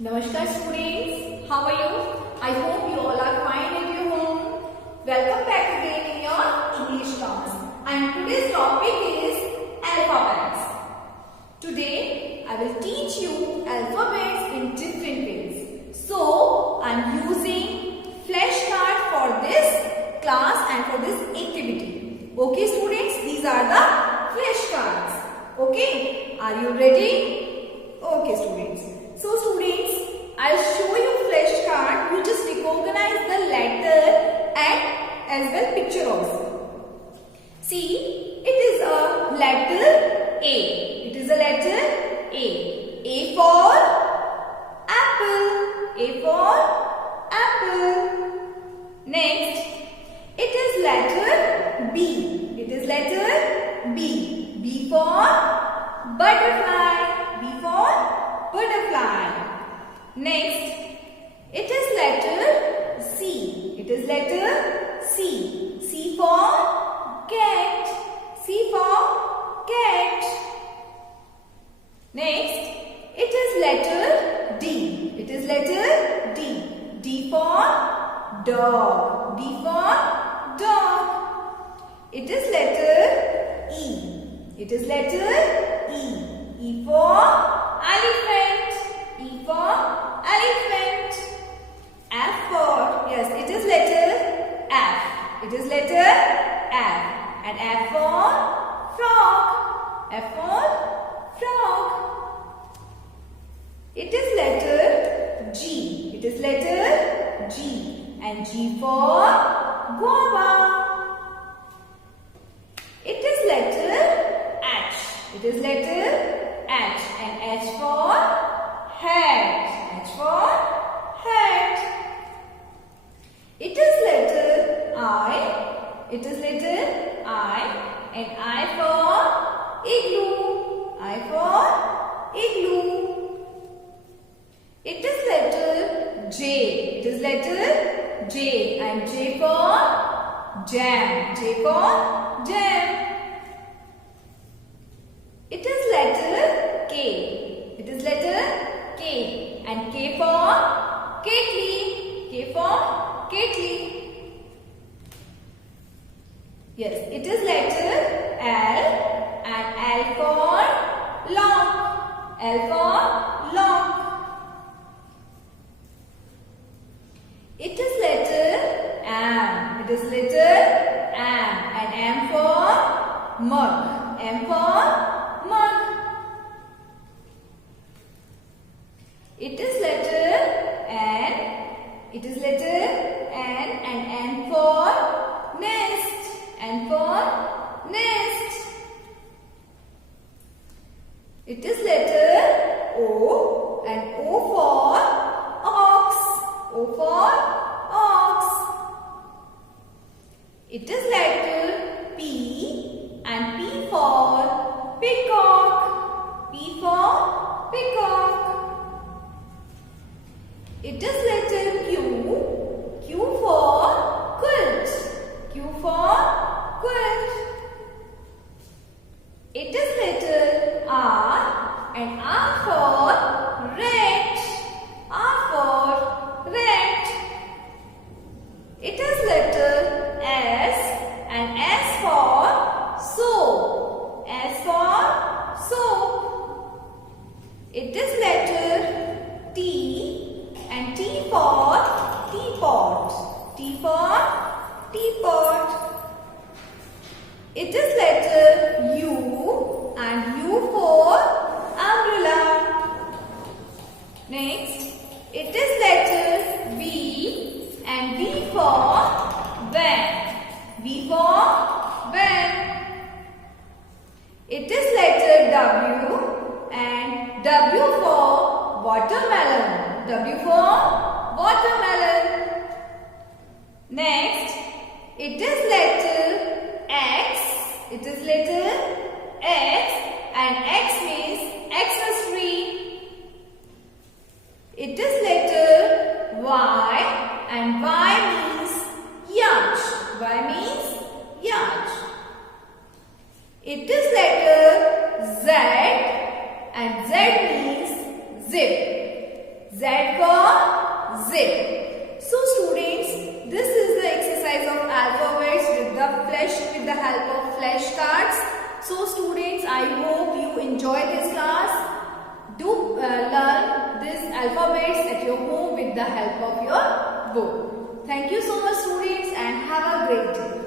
Namaskar students, how are you? I hope you all are fine at your home. Welcome back again in your English class. And today's topic is alphabets. Today I will teach you alphabets in different ways. So I am using flashcard for this class and for this activity. Okay students, these are the flashcards. Okay, are you ready? Okay students. So students, I'll show you flashcard. You just recognize the letter and as well picture also. See, it is a letter A. It is a letter A. A for apple. A for apple. Next, it is letter B. It is letter B. B for butterfly. B for butterfly. Next, it is letter C. It is letter C. C for cat. C for cat. Next, it is letter D. It is letter D. D for dog. D for dog. It is letter E. It is letter E. E for elephant. E for elephant. F for, yes, it is letter F. It is letter F. And F for frog. F for frog. It is letter G. It is letter G. And G for guava. It is letter H. It is letter H. And H for hat. H for hat. It is letter I. It is letter I. And I for igloo. I for igloo. It is letter J. It is letter J. And J for jam. J for jam. It is letter K. It is letter K. And K for Kettle. K for Kettle. Yes, it is letter L. And L for lock. L for lock. It is letter M. It is letter M. And M for mug. M for mug. It is letter N. It is letter N. And N for nest. N for nest. It is letter O. And O for ox. O for ox. It is letter P. And P for peacock. P for peacock. It is letter Q. Q for quilt. Q for quilt. It is letter R. And R for rat. R for rat. It is letter S. And S for soap. S for soap. It is letter T. And T for teapot. T for teapot. It is letter U. And U for umbrella. Next, it is letter V. And V for van. V for van. It is letter W. And W for watermelon. W for watermelon. Next, it is letter X. It is letter X. And X means Xmas tree. It is letter Y. And Y means yacht. Y means yacht. It is letter Z. And Z means zip. Z for zip. So students, this is the exercise of alphabets with the help of flashcards. So students, I hope you enjoy this class. Do learn these alphabets at your home with the help of your book. Thank you so much students and have a great day.